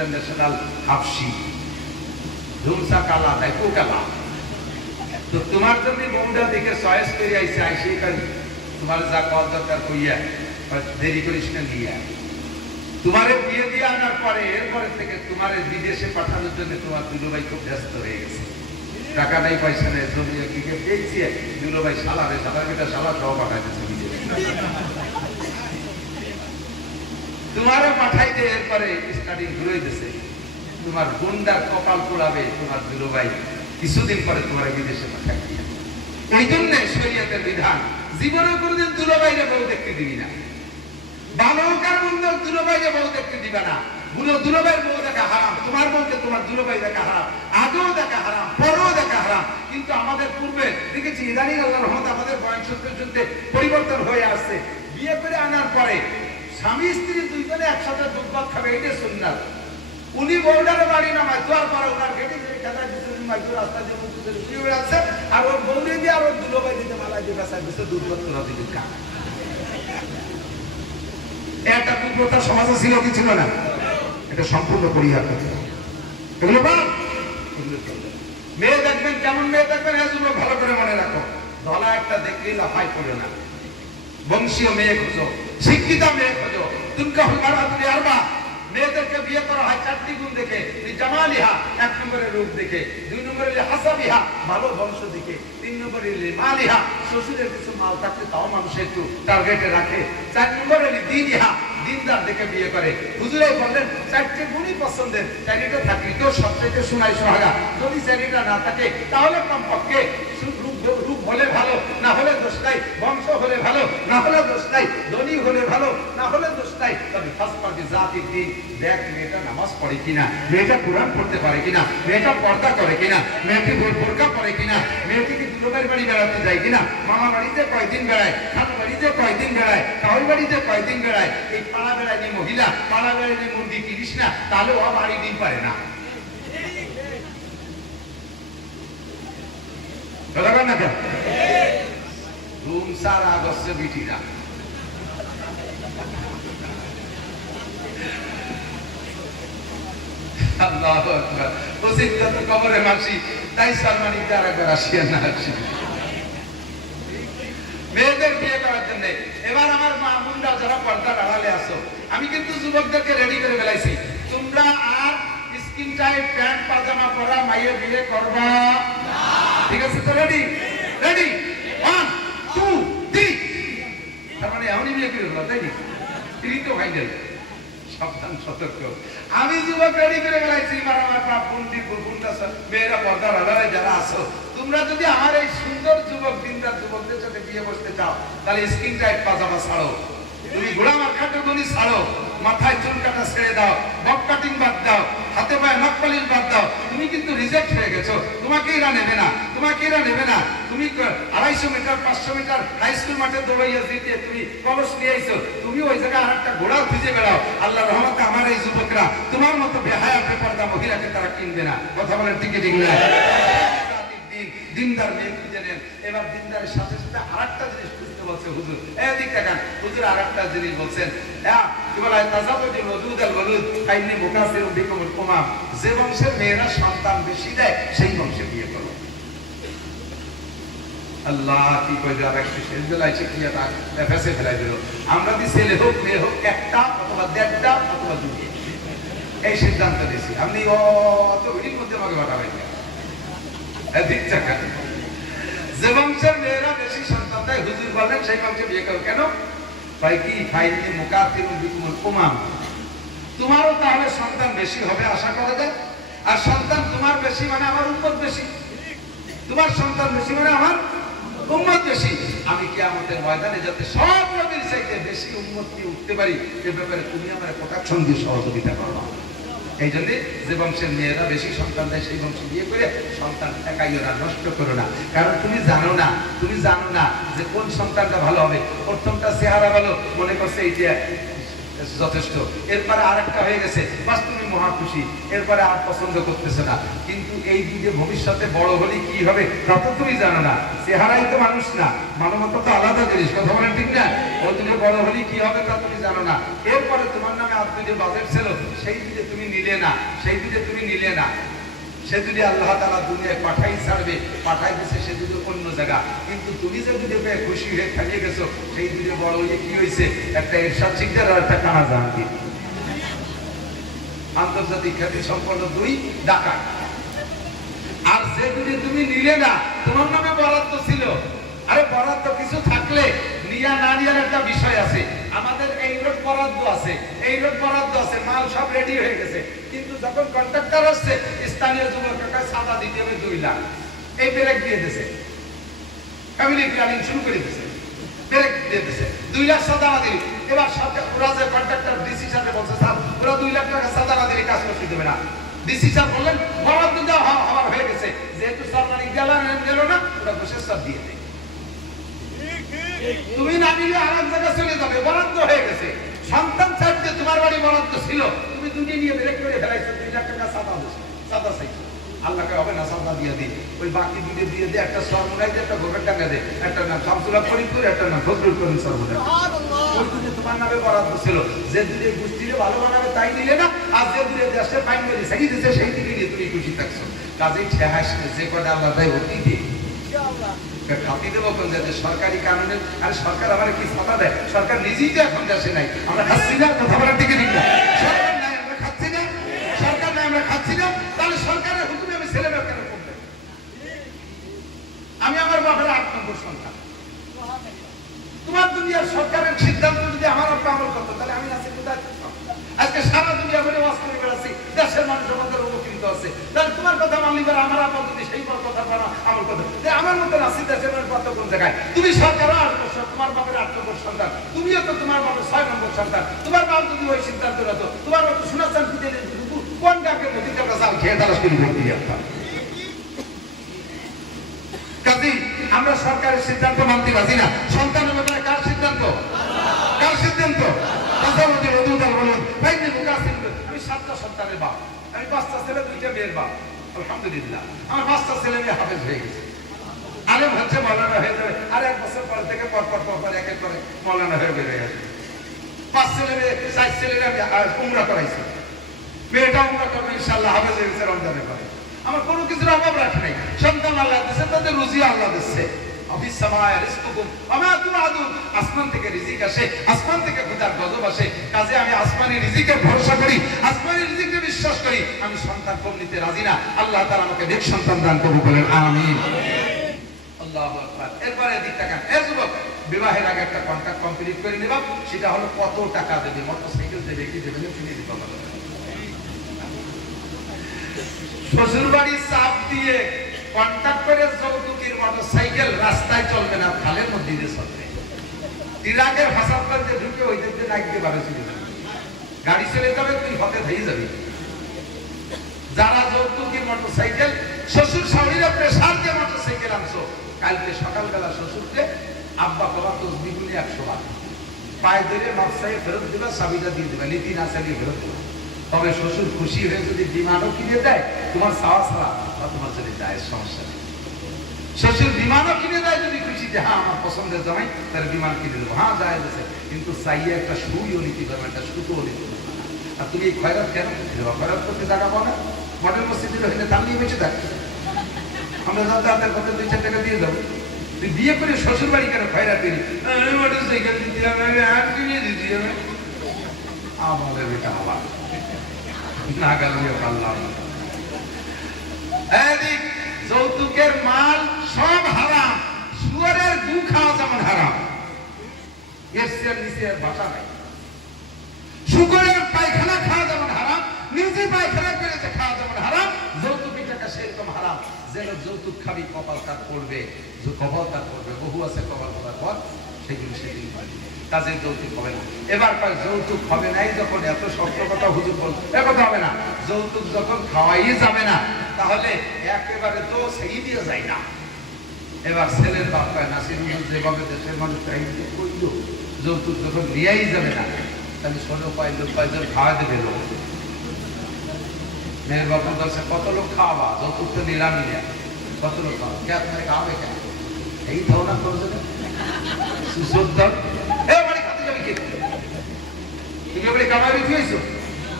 International হাফসি ধুমসা কালা দেখো কালা। তো তোমার জন্য বউটা দেখে চয়েস করে আইসে আইসে তোমার যা কল দরকার কইয়া দেরি করিস না দিয়া তোমারে বিয়ে দিয়ে আনার পরে এরপরে থেকে তোমার বিদেশে পাঠানোর জন্য তোমার দুলোভাই খুব ব্যস্ত হয়ে গেছে। টাকা নাই পয়সা নেই জমি দিকে পেয়েছি দুলোভাই সালারে সালার বেটা সালা সহ পাঠাইতেছে বিদেশে। তোমারও পাঠাইতে এরপরে স্টাডি ঘুরে দিছে। তোমার গুন্ডার কপাল পোড়াবে তোমার দুলোভাই কিছুদিন পরে তোমার বিদেশে পাঠাই। এই জন্য শরীয়তের বিধান জীবনে কোনদিন দুলোভাইরে বউ দেখতে দিবি না। বালকার মন্দ দুলোভাইরে বউ দেখতে দিবে না। দুলোভাইয়ের বউ দেখা হারাম, তোমার বউকে তোমার দুলোভাই দেখা হারাম, আগেও দেখা হারাম, পরেও দেখা হারাম। কিন্তু আমাদের পূর্বে দেখেছি ইদানিং আল্লাহর রহমতে আমাদের বয়স চলতে পরিবর্তন হয়ে আসছে। বিয়ে করে আনার পরে স্বামী স্ত্রী দুইজনে একসাথে দুধ ভাত খাবে, এটা সুন্নাত। উনি বউটারে বাড়ি নামায় তোর পরে ওনার গেটে খেলায় দুটো মাইতো রাস্তা দিয়ে মুখ করে শুয়ে বেড়াচ্ছে, আর ওর বউরে দিয়ে আর ওর দুলোভাই দিতে মালা দিয়ে বেসায় দিচ্ছে দুধ ভাত তোরা দিবি কা। একটা কুপ্রথা সমাজে ছিল কি ছিল না? এটা সম্পূর্ণ পরিহার করতে হবে। এগুলো বাদ, এগুলো চলবে। মেয়ে দেখবেন কেমন মেয়ে দেখবেন এগুলো ভালো করে মনে রাখো। ধলা একটা দেখলেই লাফাই পড়ে না। বংশীয় মেয়ে খোঁজো, শিক্ষিতা মেয়ে খোঁজো। তুমকা হুলমারা তুমি আরবা মেয়েদেরকে বিয়ে করা হয় 4টি গুণ দেখে। জামালিহা 1 নম্বরে রূপ দেখে, 2 নম্বরে হাসাবিহা ভালো বংশ দেখে, 3 নম্বরে মালিহা শ্বশুরের কিছু মাল থাকলে তাও মানুষ একটু টার্গেটে রাখে, 4 নম্বরে দীনিহা দিনদার দেখে বিয়ে করে। হুজুরে বললেন 4টে গুণই পছন্দের, 4টা থাকলে তো সবচেয়ে শোনাই সোহাগা। যদি 4টা না থাকে তাহলে কমপক্ষে রূপ হলে ভালো, না হলে দোষ নাই, বংশ হলে ভালো, না হলে দোষ নাই, ধনী হলে ভালো, না হলে দোষ নাই। তবে ফার্স্ট পার্টি জাতির দিন দেখ মেয়েটা নামাজ পড়ে কিনা, মেয়েটা কোরআন পড়তে পারে কিনা, মেয়েটা পর্দা করে কিনা, মেয়েটি বোরকা পরে কিনা, মেয়েটি কি দুলোভাইয়ের বাড়ি বেড়াতে যায় কিনা, মামা বাড়িতে কয়দিন বেড়ায়, খালু বাড়িতে কয়দিন বেড়ায়, কাউর বাড়িতে কয়দিন বেড়ায়। এই পাড়া বেড়ায়নি মহিলা, পাড়া বেড়ায়নি মুরগি কিনিস না, তাহলে ও বাড়ি দিন পারে না। কবরে মাসি তাই সালমানিতে আর একবার আসিয়া না আসি মেয়েদের বিয়ে করার জন্য। এবার আমার মা বোনরা যারা পর্দার আড়ালে আসো, আমি কিন্তু যুবকদেরকে রেডি করে ফেলাইছি। তোমরা আর স্কিন টাইট প্যান্ট পাজামা পরা মাইয়ের বিয়ে করবা, ঠিক আছে তো? Ready ready 1 2 3। তার মানে এমনই বিয়ে করে ফেলা, তাই না? তো ফাইনাল সাবধান সতর্ক। আমি যুবক রেডি করে ফেলাইছি। আমার বাপ বন্দি বোনটা মেয়েরা পর্দার আড়ালে যারা আসো, তোমরা যদি আমার এই সুন্দর যুবক দিনদার যুবকদের সাথে বিয়ে বসতে চাও, তাহলে স্কিন টাইট পাজামা ছাড়ো, তুমি গোড়া মার্কাটো গনি ছাড়ো, মাথায় চুল কাটা ছেড়ে দাও, বক কাটিং বাদ দাও, হাতে পায়ে নখ পালিশ বাদ দাও। তুমি কিন্তু রিজেক্ট হয়ে গেছো, তোমাকে এরা নেবে না, তোমাকে এরা নেবে না। তুমি 250 মিটার 500 মিটার হাই স্কুল মাঠে দৌড়াইয়া জিতে তুমি কলস নিয়ে আইছো, তুমি ওই জায়গায় আর একটা ঘোড়া খুঁজে বেড়াও। আল্লাহর রহমতে আমার এই যুবকরা তোমার মতো বেহায়া বেপরদা মহিলাকে তারা কিনবে না। কথা বলেন ঠিক ঠিক না? দিনদার মেয়ে খুঁজে নেন। এবার দিনদারের সাথে সাথে আরেকটা জিনিস খুঁজতে বলছে হুজুর। এদিক দেখান হুজুর আরেকটা জিনিস বলছেন, কি বলে তাজাওয়াজুল ওয়াদুদ আল ওয়ালুদ ফাইন্নী মুকাসিরুম বিকুমুল উমাম। যে বংশের মেয়েরা সন্তান বেশি দেয় সেই বংশে বিয়ে করো। আল্লাহ কি কই দেয়, একটু শেষ বেলায় চিকিয়াটা ফেসে ফেলাই দিল। আমরা দি ছেলে হোক মেয়ে হোক, একটা অথবা 1.5টা অথবা 2, এই সিদ্ধান্ত দিয়েছি। আপনি অত ভিড়ির মধ্যে আমাকে বাড়াবেন না। যে বংশের মেয়েরা বেশি সন্তান দেয় হুজুর বলেন সেই বংশে বিয়ে করো। কেন? ভাই কি ফাইন্নী মুকাসিরুম বিকুমুল উমাম। তোমারও তাহলে সন্তান বেশি হবে আশা করা যায়। আর সন্তান তোমার বেশি মানে আমার উম্মত বেশি, তোমার সন্তান বেশি মানে আমার উম্মত বেশি। আমি কিয়ামতের ময়দানে যাতে সব নবীর চাইতে বেশি উম্মত নিয়ে উঠতে পারি, এ ব্যাপারে তুমি আমার প্রোটেকশন দিয়ে সহযোগিতা করবা। এই জন্য যে বংশের মেয়েরা বেশি সন্তান দেয় সেই বংশে বিয়ে করে সন্তান একাইও না, নষ্ট করো না। কারণ তুমি জানো না, তুমি জানো না যে কোন সন্তানটা ভালো হবে। প্রথমটা চেহারা ভালো মনে করছে এইটা যথেষ্ট, এরপরে আরেকটা হয়ে গেছে, বাস তুমি মহা খুশি, এরপরে আর পছন্দ করতেছে না। কিন্তু এই দিকে ভবিষ্যতে বড় হলে কি হবে তা তো তুমি জানো না। চেহারাই তো মানুষ না, মানবতা তো আলাদা জিনিস, কথা বলেন ঠিক না? ওই দিকে বড় হলে কি হবে তা তুমি জানো না। এরপরে তোমার নামে আর যে বাজেট ছিল সেই দিকে তুমি নিলে না, সেই দিকে তুমি নিলে না। সে যদি আল্লাহ তাআলা দুনিয়ায় পাঠাই ছাড়বে, পাঠাই দিচ্ছে সে যদি অন্য জায়গা, কিন্তু তুমি যে যদি খুশি হয়ে খালিয়ে গেছো সেই দিকে বড় হয়ে কি হয়েছে, একটা এরশাদ শিকদার আর একটা কানা জাহাঙ্গীর, আন্তর্জাতিক খ্যাতি সম্পন্ন দুই ডাকাত। আর যে যদি তুমি নিলে না, তোমার নামে বরাদ্দ ছিল। আরে বরাদ্দ কিছু থাকলে নিয়া না নিয়ার একটা বিষয় আছে। আমাদের এই রোড বরাদ্দ আছে, এই রোড বরাদ্দ আছে, মাল সব রেডি হয়ে গেছে, কিন্তু যখন কন্ট্রাক্টর আসছে স্থানীয় যুবক কাকা সাদা দিতে হবে 2 লাখ, এই ব্রেক দিয়ে দিয়েছে, ফ্যামিলি প্ল্যানিং শুরু করে দিয়েছে, ব্রেক দিয়ে দিয়েছে, 2 লাখ সাদা না দিলে এবার সাথে ওরা যে কন্ট্রাক্টর ডিসি সাথে বলছে স্যার ওরা 2 লাখ টাকা সাদা না দিলে কাজ করতে দেবে না। ডিসি স্যার বললেন বরাদ্দ দেওয়া আমার হয়ে গেছে, যেহেতু সরকারি গেল না ওরা বসে সব দিয়ে দেয়। তুমি না নিলে আর এক জায়গায় চলে যাবে, বরাদ্দ হয়ে গেছে। সন্তান চাইতে তোমার বাড়ি বরাদ্দ ছিল, তুমি দুনিয়া নিয়ে ব্রেক করে ফেলাইছো, 2 লাখ টাকা সাদা চাইছো। আল্লাহকে হবে না সাদা দিয়ে দিই, ওই বাকি দুটো দিয়ে দিয়ে একটা সরমুনাই দিয়ে একটা গোবের টাকা দেয়, একটা নাম শামসুল্লাহ ফরিদপুর, একটা নাম ফজলুল করিম সরমুনাই। ওই দুটো তোমার নামে বরাদ্দ ছিল, যে দুটো গোষ্ঠীরে ভালো বানাবে তাই নিলে না, আর যে দুটো দেশে ফাইন করে সেই দিচ্ছে সেই দিকে নিয়ে তুমি খুশি থাকছো। কাজেই ঠেহাস যে কটা আল্লাহ তাই অতি দিয়ে খাতি দেবো কোন যাতে সরকারি কারণে। আর সরকার আমার কি ছাতা দেয়? সরকার নিজেই তো এখন দেশে নাই, আমরা খাচ্ছি না, কথা বলার দিকে ঠিক না। সরকার নাই আমরা খাচ্ছি না, সরকার নাই আমরা খাচ্ছি না, তাহলে সরকারের হুকুমে আমি ছেলে মেয়ে কেন করবো? আমি আমার বাপের 8 নম্বর সন্তান। তোমার দুনিয়ার সরকারের সিদ্ধান্ত যদি আমার আপনি আমল করতো তাহলে আমি আছি কোথায়? আজকে সারা দুনিয়া বলে ওয়াজ করে বেড়াচ্ছি, দেশের মানুষের মধ্যে উপকৃত আছে। তাহলে তোমার কথা মানলি আর আমার আপা যদি সেই কথা আমল করতো, আমার মতো আছি দেশের মানুষ কত কোন জায়গায়? তুমি সরকার 8 বছর, তোমার বাপের 8 নম্বর সন্তান, তুমিও তো তোমার বাপের 6 নম্বর সন্তান। তোমার বাপ যদি ওই সিদ্ধান্ত নিত, তোমার মতো শোনা চান কোন ডাকে নদীর টাকা চাল খেয়ে তারা শুরু করে দিয়ে আসতাম। কাজী আমরা সরকারের সিদ্ধান্ত মানতে পারছি না। সন্তানের ব্যাপারে কার সিদ্ধান্ত? কার সিদ্ধান্ত? আমি 7টা সন্তানের বাপ, আমি 5টা ছেলে 2টা মেয়ের বাপ। আলহামদুলিল্লাহ আমার 5টা ছেলে মেয়ে হাফেজ হয়ে গেছে, আলেম হচ্ছে, মৌলানা হয়ে যাবে। আর 1 বছর পর থেকে পর এক এক করে মৌলানা হয়ে বেরিয়ে আসবে। 5 ছেলে মেয়ে 4 ছেলের আমি উমরা করাইছি, মেয়েটা উমরা করবে ইনশাআল্লাহ, হাফেজ হয়ে গেছে রমজানের পরে। আমার কোনো কিছুর অভাব রাখে নাই, সন্তান আল্লাহ দিচ্ছে, তাদের রুজি আল্লাহ দিচ্ছে। আসমান থেকে রিজিক আসে, আসমান থেকে খোদার গজব আসে। কাজে আমি আসমানি রিজিকের ভরসা করি, আসমানি রিজিকে বিশ্বাস করি। আমি সন্তান কম নিতে রাজি না। আল্লাহ তাআলা আমাকে নেক সন্তান দান করুন, বলেন আমিন। আল্লাহু আকবার। এরপরে দিক তাকান, এ যুবক বিবাহের আগে একটা কন্ট্রাক্ট কমপ্লিট করে নিবা, সেটা হলো কত টাকা দেবে, মোটরসাইকেল দেবে কি দেবে না কিনে দিতে হবে। শ্বশুর বাড়ির চাপ দিয়ে কন্ট্রাক্ট করে যৌতুকের মোটরসাইকেল রাস্তায় চলবে না, খালের মধ্যে দিয়ে চলবে। ইরাকের হাসাপাতাল যে ঢুকে ওই দিকে লাগতে পারে, গাড়ি চলে যাবে, তুই হতে ধেয়ে যাবি। যারা যৌতুকের মোটরসাইকেল শ্বশুর শাশুড়িরা প্রেসার দিয়ে মোটরসাইকেল আনছো, কালকে সকালবেলা শ্বশুরকে আব্বা বাবা তসবিহ গুলি 100 বার পায়ে ধরে নকশায় ফেরত দিবা, চাবিটা দিয়ে দিবা, নীতি না চালিয়ে ফেরত দিবা। তবে শ্বশুর খুশি হয়ে যদি বিমানও কিনে দেয় তোমার চাওয়া ছাড়া, তোমার যদি যায় সমস্যা নেই। শ্বশুর বিমানও কিনে দেয় যদি খুশি যে হ্যাঁ আমার পছন্দের জামাই, তার বিমান কিনে দেবো, হ্যাঁ যায় আছে, কিন্তু চাইয়ে একটা সুইও নীতি করবে, একটা সুতোও নীতি করবে। আর তুমি এই খয়রাত কেন করতে দেবো? খয়রাত করতে জায়গা পাও না, মডেল মসজিদের ওখানে দাম নিয়ে বেঁচে থাক, আমরা যাতে আপনার কথা 2-4 টাকা দিয়ে যাবো। তুই বিয়ে করে শ্বশুর বাড়ি কেন খয়রাত করি? মোটর সাইকেল দিতে হবে, আমি হাত কিনে দিতে হবে, আমাদের এটা আবার না গেলে পারলাম। যৌতুকের মাল সব হারাম, শুয়োরের গু খাওয়া যেমন হারাম, এর নিচে ভাষা নাই। শুকরের পায়খানা খাওয়া যেমন হারাম, নিজে পায়খানা করে খাওয়া যেমন হারাম, যৌতুকের টাকা সেরকম হারাম। যেন যৌতুক খাবি কপাল কাট করবে, কপাল কাট করবে, বহু আছে কপাল করার পর সেগুলো সেদিন কাজে যৌতুক হবে না। এবার যৌতুক হবে নাই যখন, এত শক্ত কথা হুজুর বল, এ কথা হবে না। যৌতুক যখন খাওয়াই যাবে না, তাহলে একেবারে তো সেই দিয়ে যায় না। এবার ছেলের বাপ পায় নাসির হুজুর যেভাবে দেশের মানুষ চাহিদা করল, যৌতুক যখন নিয়েই যাবে না, তাহলে 16 পাইল 5 জন খাওয়া দেবে লোক, মেয়ের বাপন দর্শে কত লোক খাওয়াবা, যৌতুক তো নিলামই না, কত লোক খাওয়া কে আপনার খাওয়াবে কেন? এই ধারণা করছে না সুযোদ্ধর বাড়ি খাতে যাবি কে? তুমি বলে কামাবি দিয়েছো,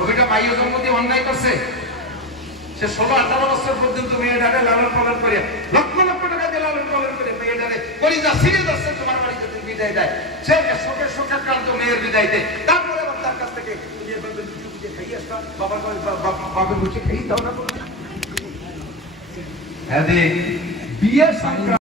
ওটা মাইও জন্ম দিয়ে অন্যায় করছে। সে 16-18 বছর পর্যন্ত মেয়েটাকে লালন পালন করে লক্ষ লক্ষ টাকা দিয়ে লালন পালন করে মেয়েটাকে করি যা সিরে যাচ্ছে তোমার বাড়িতে তুমি বিদায় দেয়, সে শোকের শোকের কান্ত মেয়ের বিদায় দেয়। তারপরে আবার তার কাছ থেকে খাইয়ে আসতাম, বাবার মুখে খাইয়ে দাও না। বিয়ে সংক্রান্ত